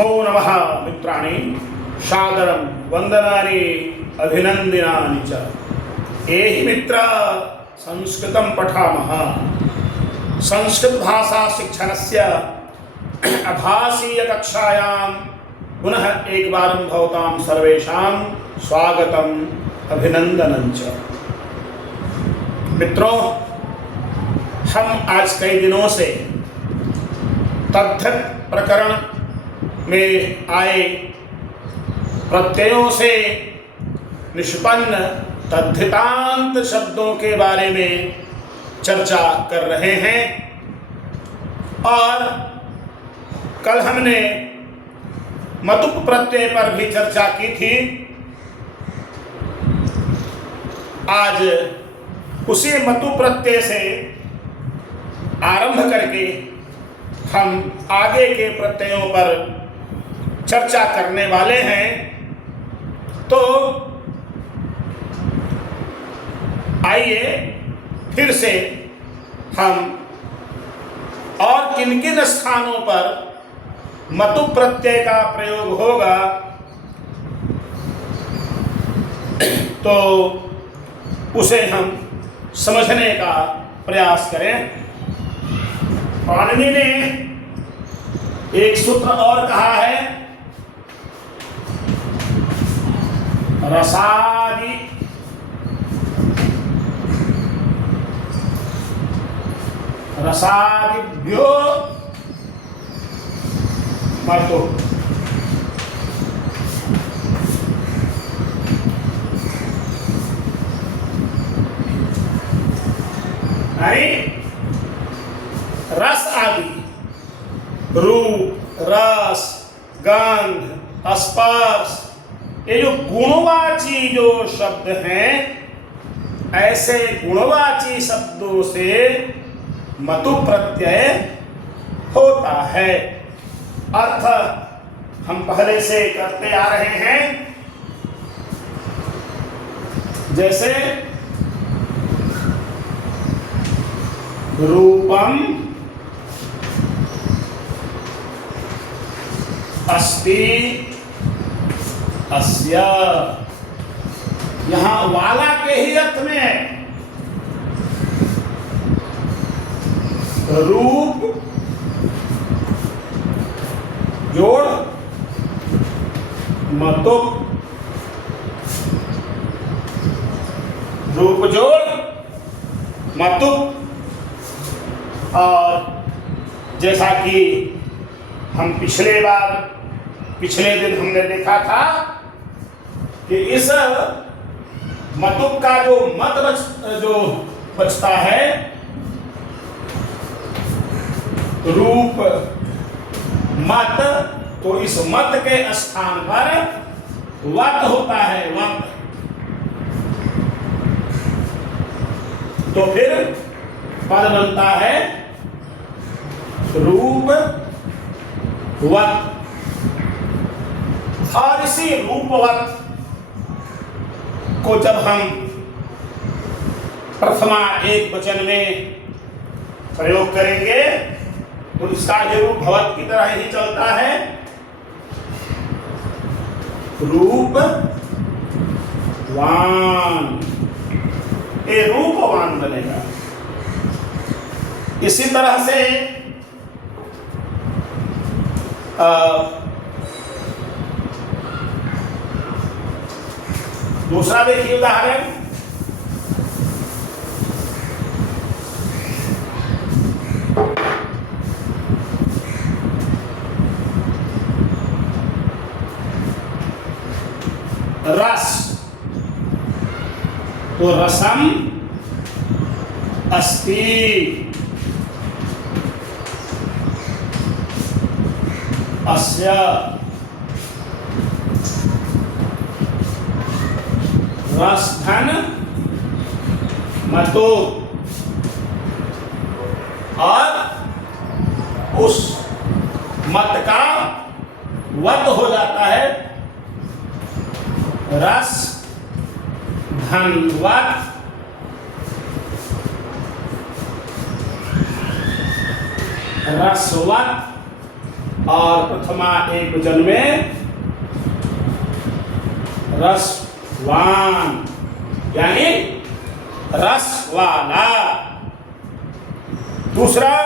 नमो नमः मित्राणि सादरं वंदनानि अभिनंदनानि च। एहि मित्र संस्कृतं पठामः। संस्कृत भाषा शिक्षणस्य आभासीय कक्षायां पुनः एक बारं भवतां सर्वेषां स्वागतम् अभिनंदनं च। मित्रों, हम आज कई दिनों से तद्धित प्रकरण में आए प्रत्ययों से निष्पन्न तद्धितांत शब्दों के बारे में चर्चा कर रहे हैं और कल हमने मतुप प्रत्यय पर भी चर्चा की थी। आज उसी मतु प्रत्यय से आरंभ करके हम आगे के प्रत्ययों पर चर्चा करने वाले हैं। तो आइए फिर से हम और किन किन स्थानों पर मतु प्रत्यय का प्रयोग होगा तो उसे हम समझने का प्रयास करें। पाणिनि ने एक सूत्र और कहा है, रसादि रसादिभ्यो मतु। रस आदि, रूप, रस, गंध, स्पर्श, ये जो गुणवाची जो शब्द हैं, ऐसे गुणवाची शब्दों से मतु प्रत्यय होता है। अर्थ हम पहले से करते आ रहे हैं। जैसे रूपम अस्ति अस्य, यहां वाला के ही अर्थ में है। रूप जोड़ मतुप, रूप जोड़ मतुप। और जैसा कि हम पिछले दिन हमने देखा था कि इस मतुप का जो जो बचता है, रूप मत, तो इस मत के स्थान पर वत होता है, वत। तो फिर पद बनता है रूप वत। और इसी रूपवत को जब हम प्रथमा एक वचन में प्रयोग करेंगे तो इसका ये रूप भवत की तरह ही चलता है। रूपवान, ये रूपवान बनेगा। इसी तरह से दूसरा देखिए उदाहरण, रस, तो रसम अस्ति, अस्य रसधन मतु। और उस मत का वत हो जाता है रस धनवत। रसवत और प्रथमा एकवचन में रसवान, यानी रस वाला। दूसरा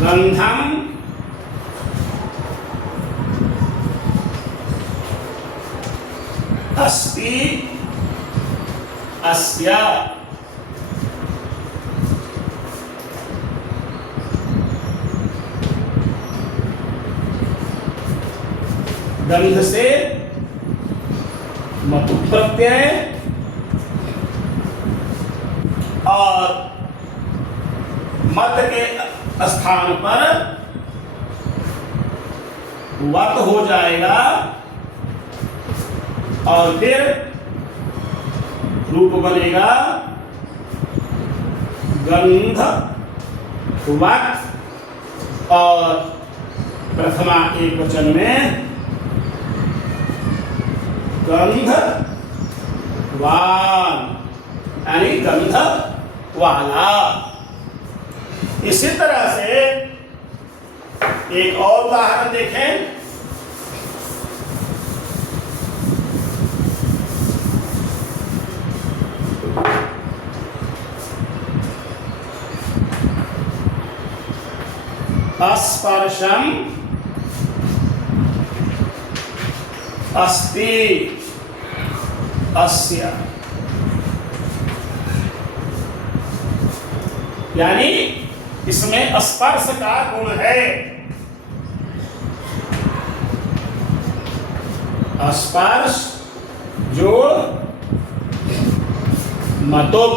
गंधम अस्ति अस्या, गंध से मतु प्रत्यय और मत के स्थान पर वत हो जाएगा और फिर रूप बनेगा गंध वत और प्रथमा एकवचन में गंध वान, यानी गंध वाला। इसी तरह से एक और उदाहरण देखें। स्पर्शम अस्ति अस्या, यानी इसमें स्पर्श का गुण है। स्पर्श जोड़ मतुप,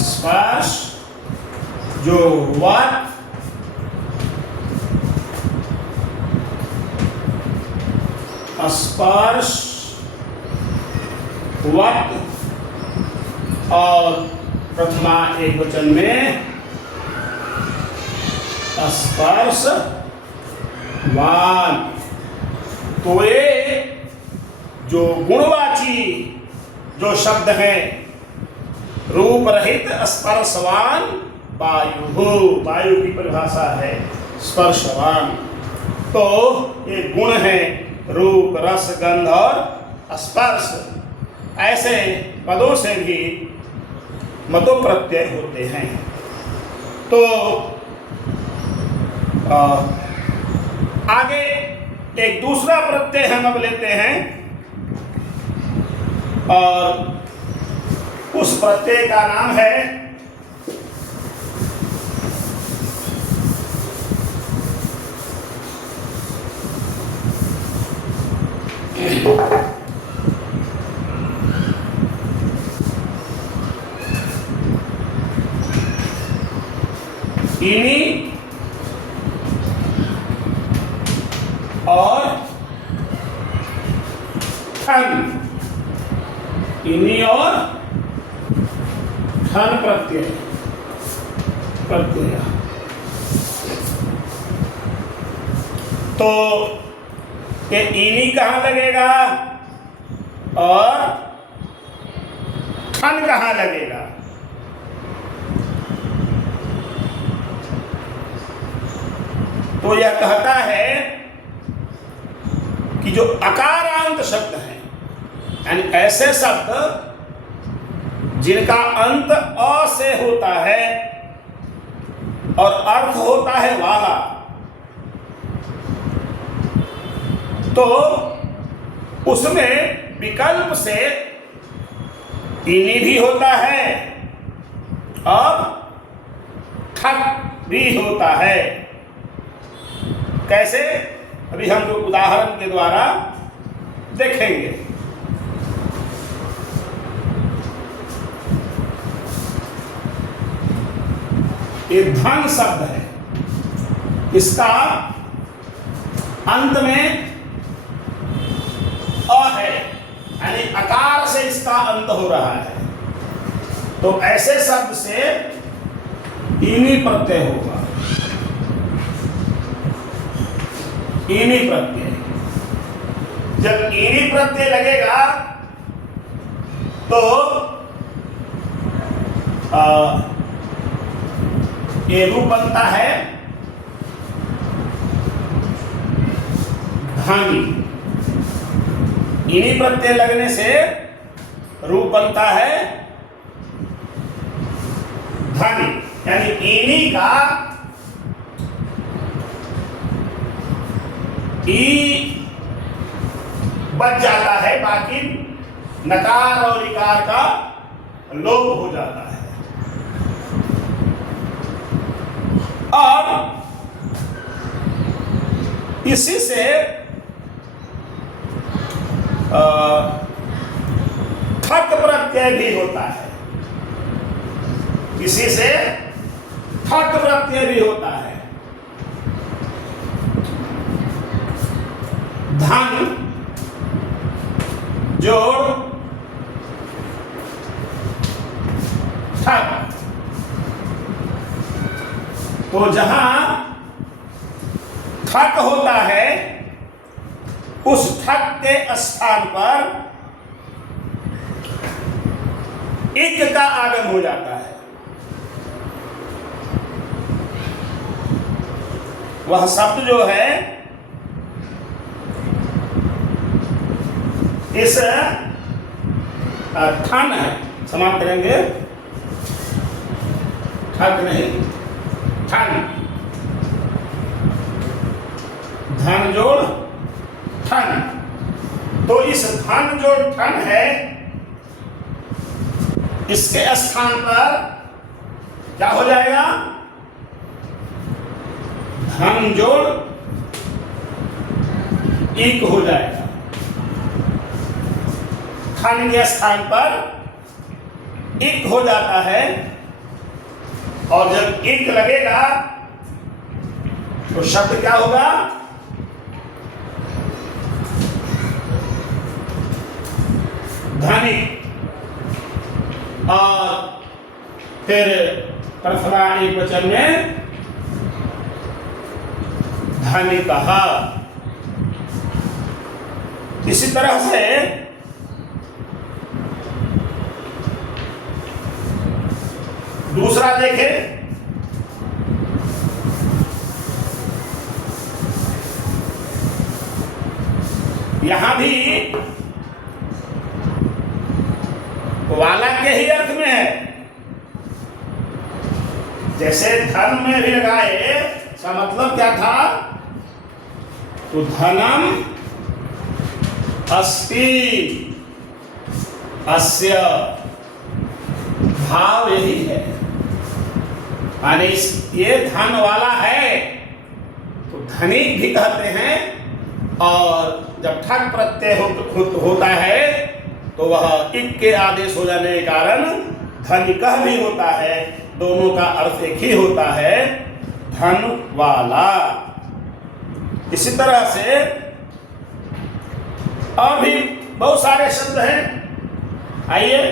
स्पर्श जो वत स्पर्श वत और प्रथमा एकवचन में स्पर्श वान। तो ये जो गुणवाची जो शब्द है, रूप रहित स्पर्शवान वायु, वायु की परिभाषा है स्पर्शवान। तो ये गुण है रूप रस गंध और स्पर्श। ऐसे पदों से भी मतु प्रत्यय होते हैं। तो आगे एक दूसरा प्रत्यय हम अब लेते हैं और उस प्रत्यय का नाम है इनी और ठन, इनी और ठन प्रत्यय प्रत्यय। तो ये इनी कहाँ लगेगा और ठन कहाँ लगेगा? तो यह कहता है कि जो अकारांत शब्द हैं, यानी ऐसे शब्द जिनका अंत अ से होता है और अर्थ होता है वाला, तो उसमें विकल्प से इनी भी होता है और ठक भी होता है। कैसे? अभी हम लोग उदाहरण के द्वारा देखेंगे। ये धन शब्द है, इसका अंत में अ है, यानी अकार से इसका अंत हो रहा है। तो ऐसे शब्द से इनी प्रत्यय होगा। ईनी प्रत्यय। जब ईनी प्रत्यय लगेगा तो ये रूप बनता है धानी। ईनी प्रत्यय लगने से रूप बनता है धानी, यानी ईनी का ई बच जाता है, बाकी नकार और इकार का लोप हो जाता है। और इसी से ठक प्रत्यय भी होता है, इसी से ठक प्रत्यय भी होता है। धन जोड़ ठक, तो जहां ठक होता है उस ठक के स्थान पर इक का आगम हो जाता है। वह शब्द जो है इस ठन है, समाप्त करेंगे, ठक नहीं, ठन, धन जोड़ ठन। तो इस धन जोड़ ठन है, इसके स्थान पर क्या हो जाएगा? धन जोड़ इक हो जाएगा। ठन के स्थान पर इक हो जाता है, और जब इक लगेगा तो शब्द क्या होगा? धनिक। और फिर प्रथमा एकवचन में धनिकः। इसी तरह से दूसरा देखें, यहां भी वाला के ही अर्थ में है। जैसे धन में भी लगाए, इसका मतलब क्या था? तो धनम अस्ति अस्य, भाव यही है, यानी ये धन वाला है तो धनिक भी कहते हैं, और जब ठक प्रत्यय होता है तो वह इक के आदेश हो जाने के कारण धनिकः भी होता है। दोनों का अर्थ एक ही होता है, धन वाला। इसी तरह से और भी बहुत सारे शब्द हैं, आइए।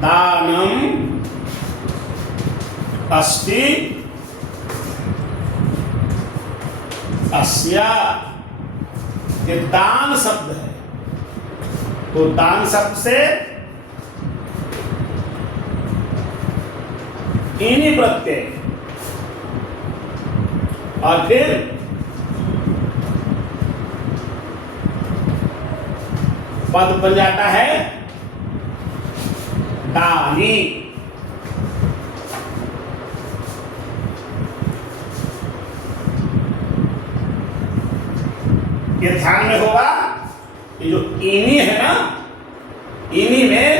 दानम अस्ति अस्या, ये दान शब्द है। तो दान शब्द से ईनी प्रत्यय, और फिर पद बन जाता है दानी। ये ध्यान में होगा, ये जो ईनी है ना, ईनी में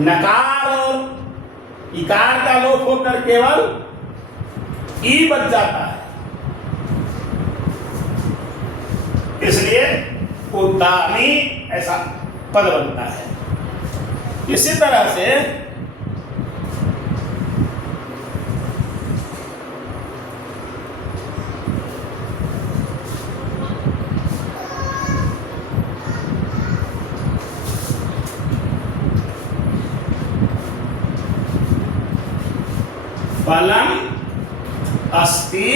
नकार और इकार का लोप होकर केवल ई बच जाता है, इसलिए उदानी ऐसा पद बनता है। इसी तरह से बलम अस्ति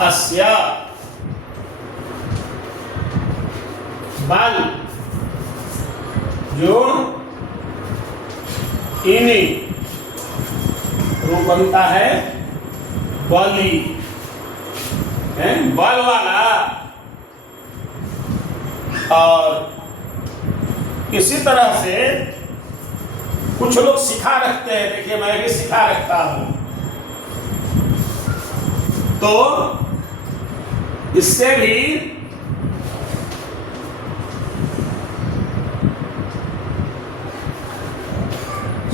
अस्य। बल जो इनी रूप बनता है बली, है बल वाला। और इसी तरह से कुछ लोग सिखा रखते हैं, देखिए मैं भी सिखा रखता हूं, तो इससे भी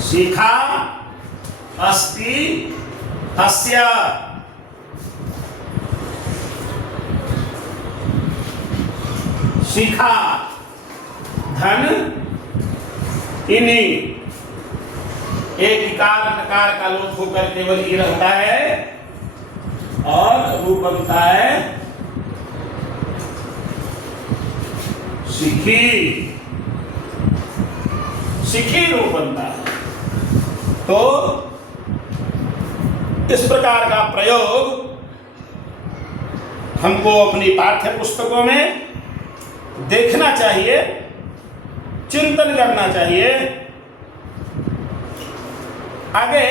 शिखा अस्ति अस्य। शिखा धन इनी, एक इकार नकार का लोप होकर केवल ई रहता है और रूप बनता है शिखी। शिखी रूप बनता है। तो इस प्रकार का प्रयोग हमको अपनी पाठ्य पुस्तकों में देखना चाहिए, चिंतन करना चाहिए। आगे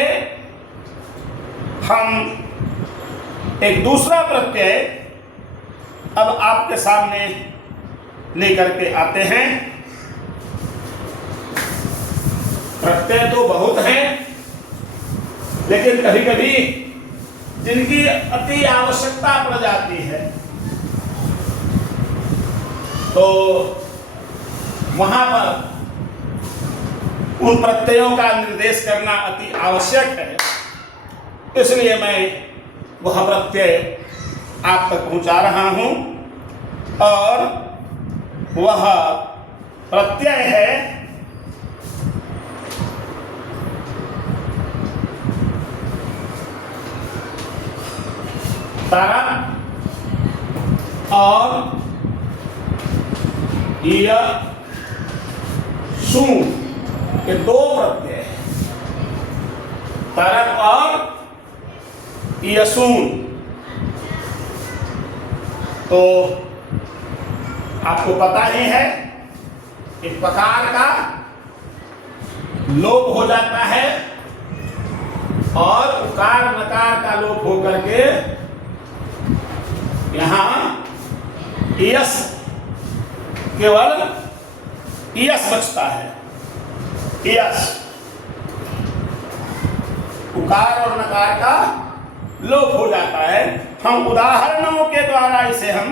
हम एक दूसरा प्रत्यय अब आपके सामने लेकर के आते हैं। प्रत्यय तो बहुत हैं, लेकिन कभी कभी जिनकी अति आवश्यकता पड़ जाती है तो वहां पर उन प्रत्ययों का निर्देश करना अति आवश्यक है। इसलिए मैं वह प्रत्यय आप तक पहुंचा रहा हूं और वह प्रत्यय है तारा और सु के दो प्रत्यय हैं, तरक और यसून। तो आपको पता ही है एक प्रकार का लोप हो जाता है और उकार नकार का लोप होकर के यहां यस, केवल यस बचता है। यस उकार और नकार का लोप हो जाता है। हम उदाहरणों के द्वारा इसे हम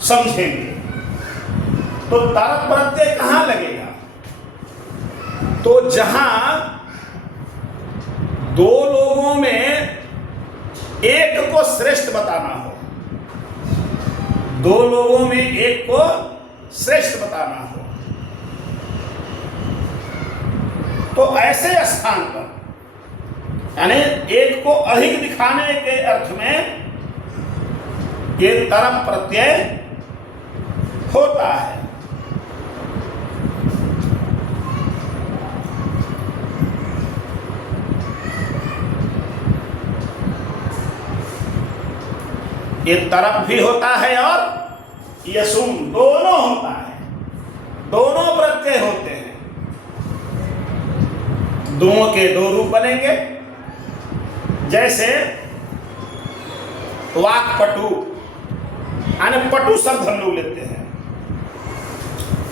समझेंगे। तो तरक प्रत्यय कहां लगेगा? तो जहां दो लोगों में एक को श्रेष्ठ बताना हो, दो लोगों में एक को श्रेष्ठ बताना हो, तो ऐसे स्थान पर यानी एक को अधिक दिखाने के अर्थ में ये तरक प्रत्यय होता है। ये तरफ भी होता है और यसून दोनों होता है, दोनों प्रत्यय होते हैं। दोनों के दो रूप बनेंगे। जैसे वाक्पटु, यानी पटु शब्द हम लोग लेते हैं,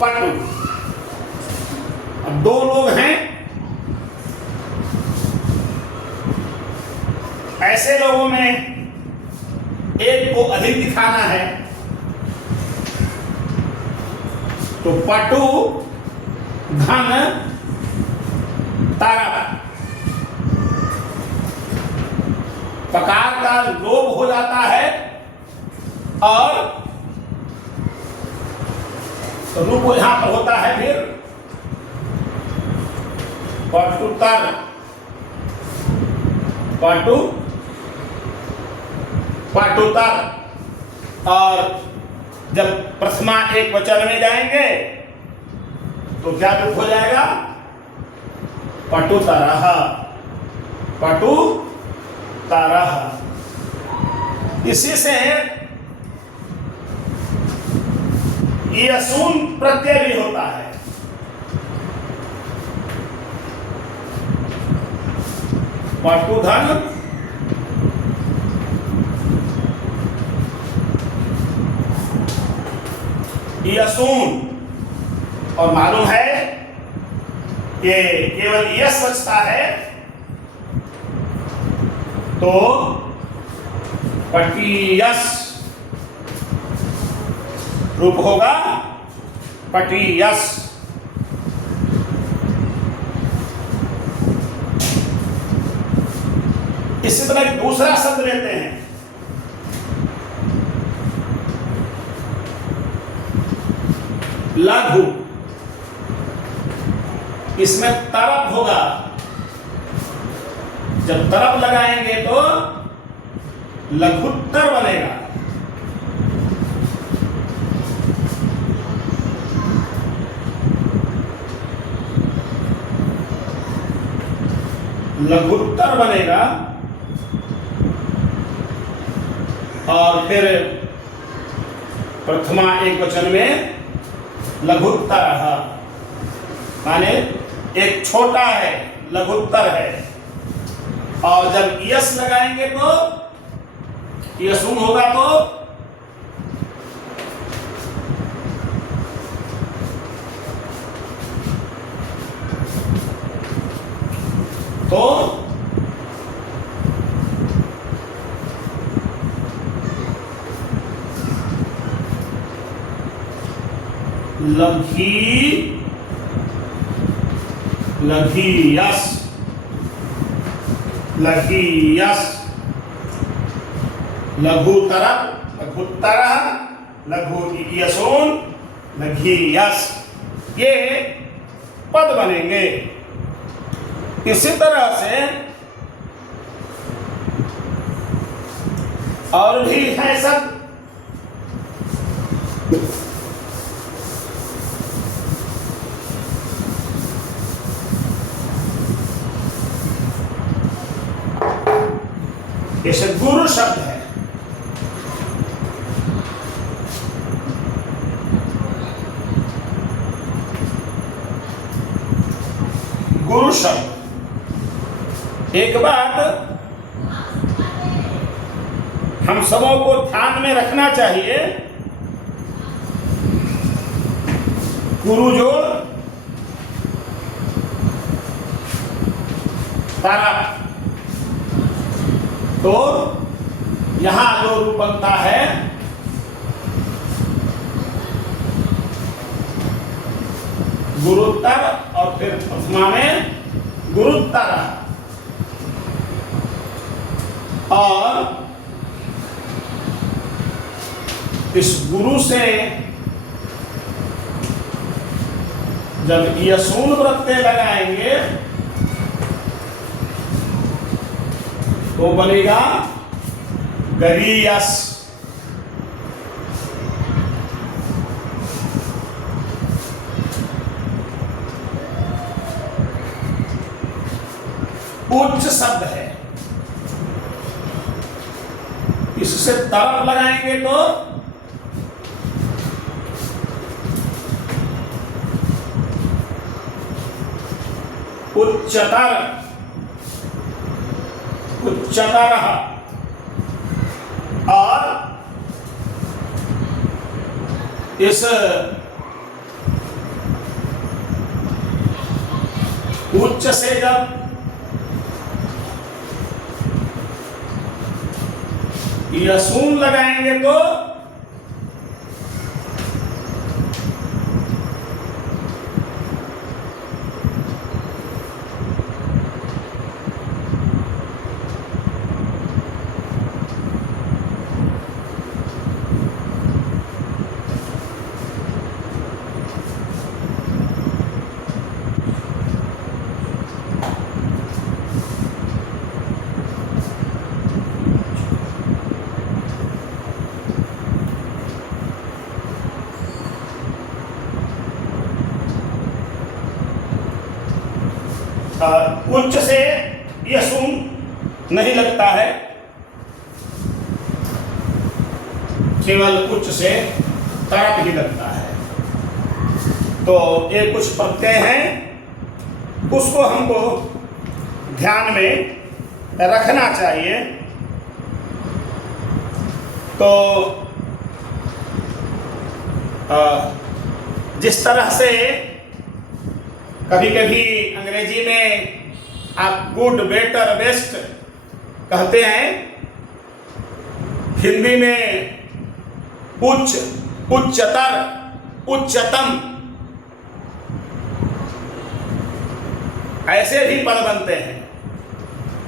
पटु। अब दो लोग हैं, ऐसे लोगों में एक को अधिक दिखाना है तो पटु घन तारा, पकार का लोप हो जाता है और रूप यहां पर होता है फिर पटुतर, पटु पटुतर। और जब प्रथमा एक वचन में जाएंगे तो क्या रूप हो जाएगा? पटुतरः, पटुतरः। तरह। इसी से यसून प्रत्यय भी होता है। पटुधन यसून, और मालूम है कि केवल यस बचता है तो पटीयस रूप होगा, पटीयस। इसी तरह एक दूसरा शब्द लेते हैं, लघु। इसमें तरफ होगा, जब तरफ लगाएंगे तो लघुत्तर बनेगा। लघुत्तर बनेगा, और फिर प्रथमा एक वचन में लघुत्तर, माने एक छोटा है, लघुत्तर है। और जब यस लगाएंगे तो यसून होगा तो लघी, लघीयस, लघीयस, लघुतर, लघुत्तर, लघु यसून, लघीयस, ये पद बनेंगे। इसी तरह से और भी है सब। जैसे गुरु शब्द है, गुरु शब्द। एक बात हम सबों को ध्यान में रखना चाहिए, गुरु जो तारा, तो यहां जो रूप बनता है गुरुत्तर, और फिर प्रथमा में गुरुत्तर, और इस गुरु से जब यसून प्रत्यय लगाएंगे तो बनेगा गरीयस। उच्च शब्द है, इससे तरफ लगाएंगे तो उच्चतर, उच्चतर, और इस उच्च से जब यसून लगाएंगे तो उच्च से यसून नहीं लगता है, केवल उच्च से तरप ही लगता है। तो ये कुछ प्रत्यय हैं, उसको हमको ध्यान में रखना चाहिए। तो जिस तरह से कभी कभी अंग्रेजी में आप गुड, बेटर, बेस्ट कहते हैं, हिंदी में उच्च, उच्चतर, उच्चतम, ऐसे भी पद बनते हैं।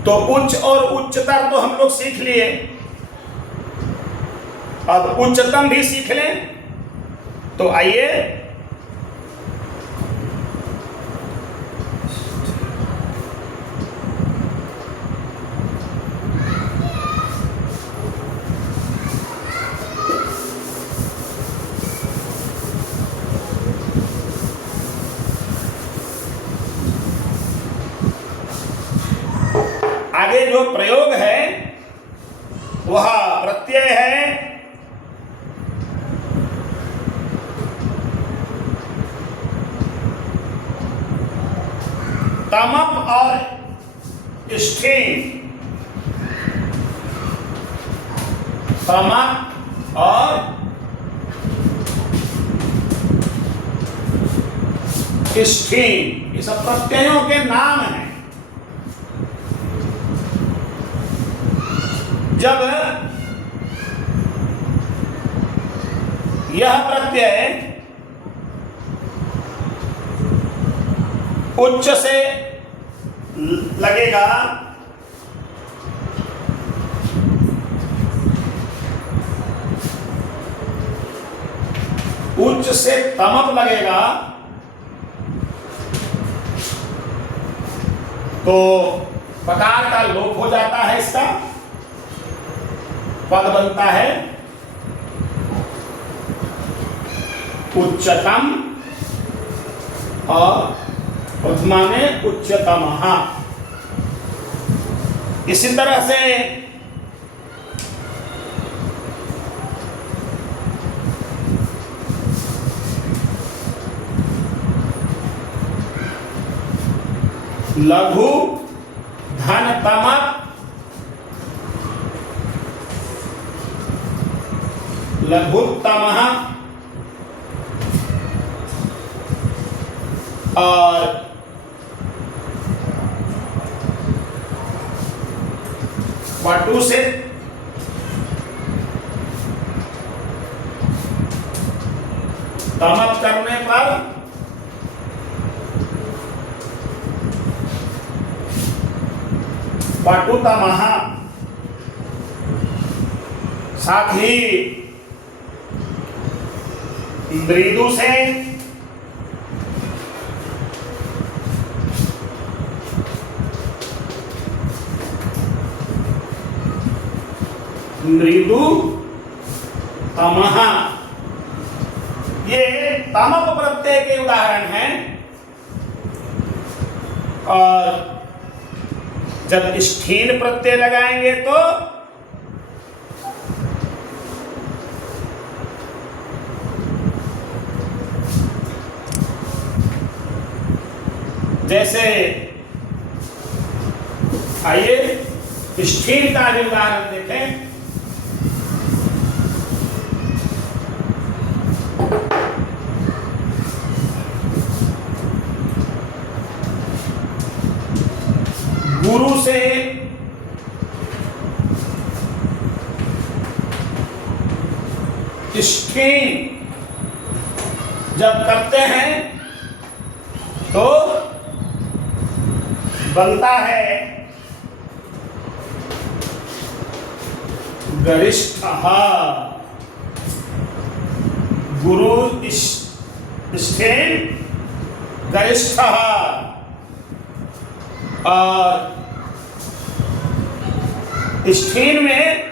तो उच्च और उच्चतर तो हम लोग सीख लिए, अब उच्चतम भी सीख लें। तो आइए आगे जो प्रयोग है वह प्रत्यय है तमप और स्ठेन। तमप और स्ठेन, ये सब प्रत्ययों के नाम हैं। जब यह प्रत्यय उच्च से लगेगा उच्च से तमप लगेगा तो पकार का लोप हो जाता है, इसका पद बनता है उच्चतम और प्रथमा में उच्चतमः। इसी तरह से लघु, धन, तमक, लघुत्तमः और पटु से तमक करने पर पटुतमः। साथ ही मृदु से मृदु तमः। ये तमप प्रत्यय के उदाहरण हैं। और जब स्ठीन प्रत्यय लगाएंगे तो जैसे आइए स्ठीन का भी उदाहरण देखें। गुरु से स्ठीन जब करते हैं तो बनता है गरिष्ठः। गुरु स्ठेन गरिष्ठः और स्ठीन में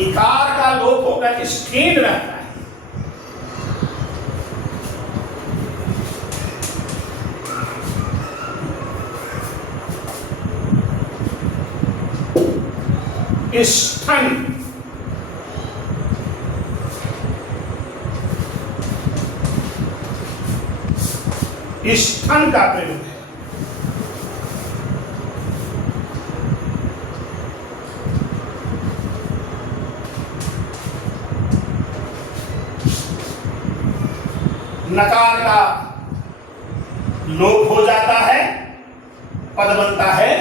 इकार का लोप होकर स्ठीन रहता है। स्थन, स्थन का प्रयोग है। नकार का लोप हो जाता है, पद बनता है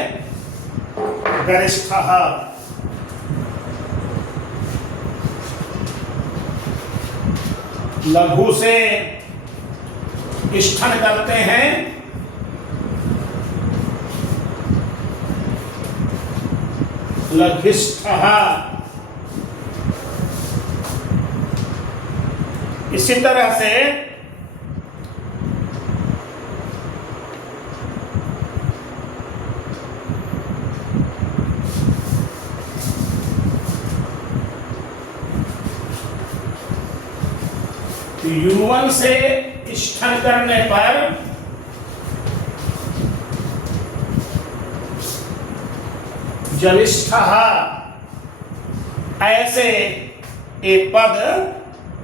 गरिष्ठः। लघु से स्थन करते हैं, लघिष्ठः। इसी तरह से युवन से स्थन करने पर जलिष्ठः, ऐसे एक पद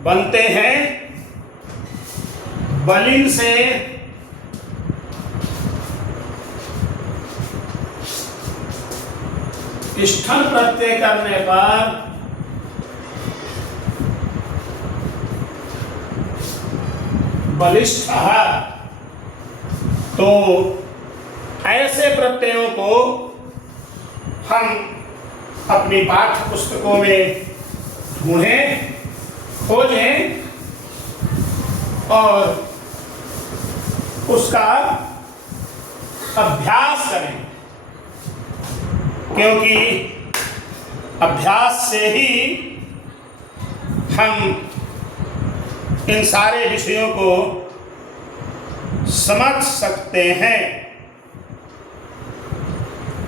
बनते हैं। बलिन से स्थन प्रत्यय करने पर बलिष्ठः। तो ऐसे प्रत्ययों को हम अपनी पाठ्य पुस्तकों में ढूंढें, खोजें और उसका अभ्यास करें, क्योंकि अभ्यास से ही हम इन सारे विषयों को समझ सकते हैं।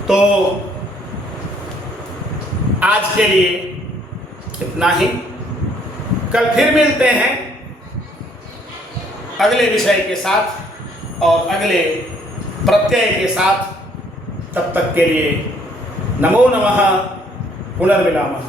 तो आज के लिए इतना ही। कल फिर मिलते हैं अगले विषय के साथ और अगले प्रत्यय के साथ। तब तक के लिए नमो नमः, पुनर्मिलामः।